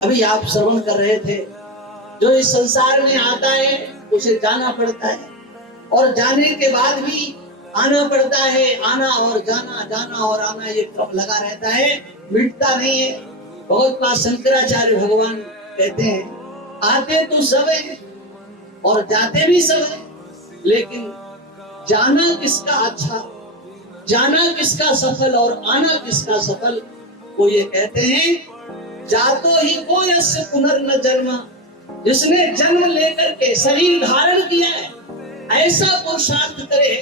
अभी आप श्रवण कर रहे थे, जो इस संसार में आता है उसे जाना पड़ता है, और जाने के बाद भी आना पड़ता है। आना और जाना, जाना और आना, ये क्रम लगा रहता है, मिटता नहीं है। बहुत बार शंकराचार्य भगवान कहते हैं, आते तो सब है और जाते भी सब है, लेकिन जाना किसका अच्छा, जाना किसका सफल और आना किसका सफल, वो ये कहते हैं, जातो ही को यस्य पुनर्न जन्म, जिसने जन्म लेकर के शरीर धारण किया है, ऐसा पुरुषार्थ करे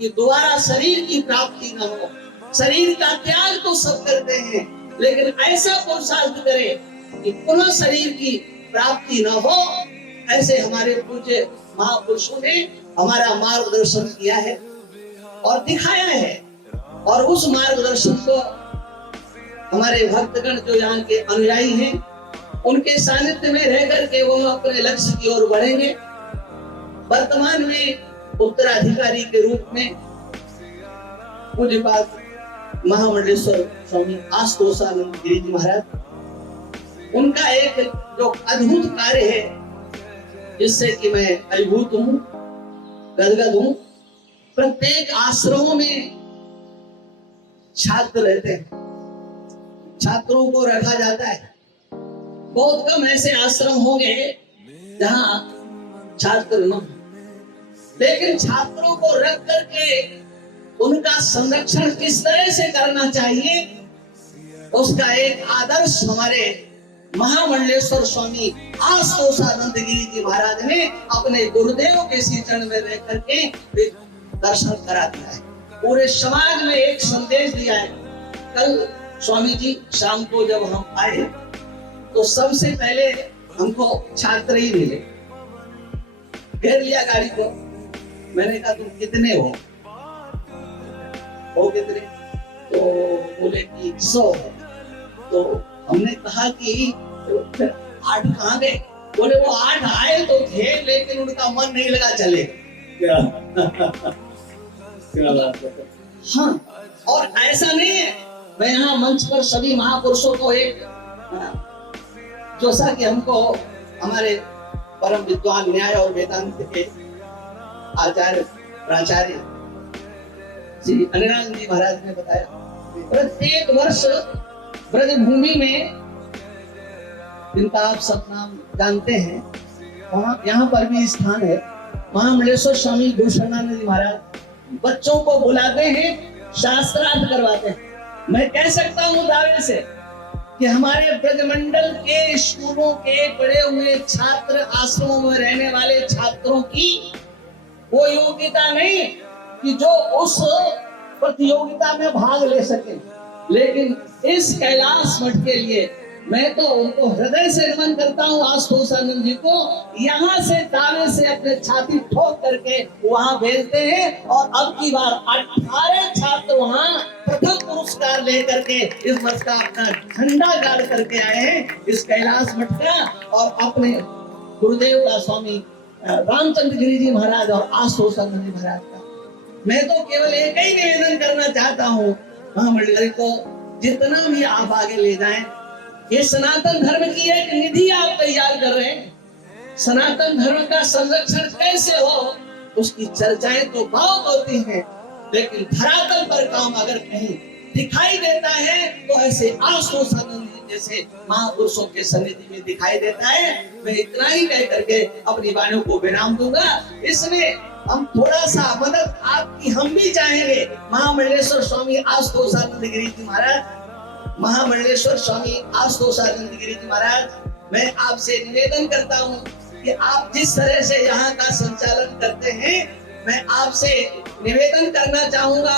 कि दोबारा शरीर की प्राप्ति न हो। शरीर का त्याग तो सब करते हैं, लेकिन ऐसा पुरुषार्थ करे कि पुनः शरीर की प्राप्ति न हो। ऐसे हमारे पूज्य महापुरुषों ने हमारा मार्गदर्शन किया है और दिखाया है, और उस मार्गदर्शन को हमारे भक्तगण जो यहाँ के अनुयायी हैं, उनके सानिध्य में रह करके वो अपने लक्ष्य की ओर बढ़ेंगे। वर्तमान में उत्तराधिकारी के रूप में पूज्यपाद महामंडलेश्वर स्वामी आशुतोषानंद गिरी जी महाराज, उनका एक जो अद्भुत कार्य है, जिससे कि मैं अभिभूत हूँ, गदगद हूँ। प्रत्येक आश्रमों में छात्र रहते हैं, छात्रों को रखा जाता है। बहुत कम ऐसे आश्रम होंगे जहां छात्र न, लेकिन छात्रों को रख करके उनका संरक्षण किस तरह से करना चाहिए, उसका एक आदर्श हमारे महामंडलेश्वर स्वामी आशुतोषानंद गिरी जी महाराज ने अपने गुरुदेव के चरण में रह करके दर्शन करा दिया है। पूरे समाज में एक संदेश दिया है। कल स्वामी जी शाम को जब हम आए तो सबसे पहले हमको छात्र ही मिले, घेर लिया गाड़ी को। मैंने कहा तुम कितने हो कितने? तो बोले कि 100 है। तो हमने कहा कि 8 कहाँ गए? बोले वो 8 आए तो थे, लेकिन उनका मन नहीं लगा चले। हाँ, और ऐसा नहीं है। मैं यहाँ मंच पर सभी महापुरुषों को एक जैसा कि हमको हमारे परम विद्वान न्याय और वेदांत के आचार्य प्राचार्य श्री अनिराज जी महाराज ने बताया, प्रत्येक वर्ष ब्रजभूमि में, जिनका आप सब नाम जानते हैं, वहाँ यहाँ पर भी स्थान है, महामंडलेश्वर स्वामी भूषणानंद जी महाराज बच्चों को बुलाते हैं, शास्त्रार्थ करवाते हैं। मैं कह सकता हूँ दावे से कि हमारे ब्रजमंडल के स्कूलों के पढ़े हुए छात्र, आश्रमों में रहने वाले छात्रों की वो योग्यता नहीं कि जो उस प्रतियोगिता में भाग ले सके, लेकिन इस कैलाश मठ के लिए मैं तो उनको हृदय से नमन करता हूँ, आशुतोषानंद जी को। यहाँ से दावे से अपने छाती ठोक करके वहाँ भेजते हैं, और अब की बार 18 छात्र वहाँ प्रथम पुरस्कार लेकर के इस वर्ष का अपना झंडा गाड़ करके आए हैं, इस कैलाश मठ का, और अपने गुरुदेव का स्वामी रामचंद्र गिरी जी महाराज और आशुतोषानंद जी महाराज का। मैं तो केवल एक ही निवेदन करना चाहता हूँ महामंडल को, जितना भी आप आगे ले जाएं, ये सनातन धर्म की एक निधि आप तैयार कर रहे हैं। सनातन धर्म का संरक्षण कैसे हो, उसकी चर्चाएं तो बहुत होती हैं, लेकिन धरातल पर काम अगर कहीं दिखाई देता है तो ऐसे आशुतोषानंद जैसे महापुरुषों के सन्निधि में दिखाई देता है। मैं इतना ही कह करके अपनी वाणियों को विराम दूंगा। इसमें हम थोड़ा सा मदद आपकी हम भी चाहेंगे। महामंडलेश्वर स्वामी आशुतोषानंद गिरी जी महाराज, महामंडलेश्वर स्वामी आशुतोषानंद गिरी जी महाराज, मैं आपसे निवेदन करता हूँ कि आप जिस तरह से यहाँ का संचालन करते हैं, मैं आपसे निवेदन करना चाहूंगा,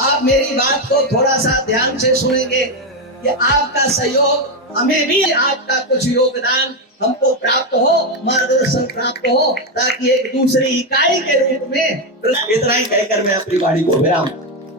आप मेरी बात को थोड़ा सा ध्यान से सुनेंगे कि आपका सहयोग, हमें भी आपका कुछ योगदान हमको प्राप्त हो, मार्गदर्शन प्राप्त हो, ताकि एक दूसरी इकाई के रूप में, इतना ही कहकर मैं अपनी वाणी को विराम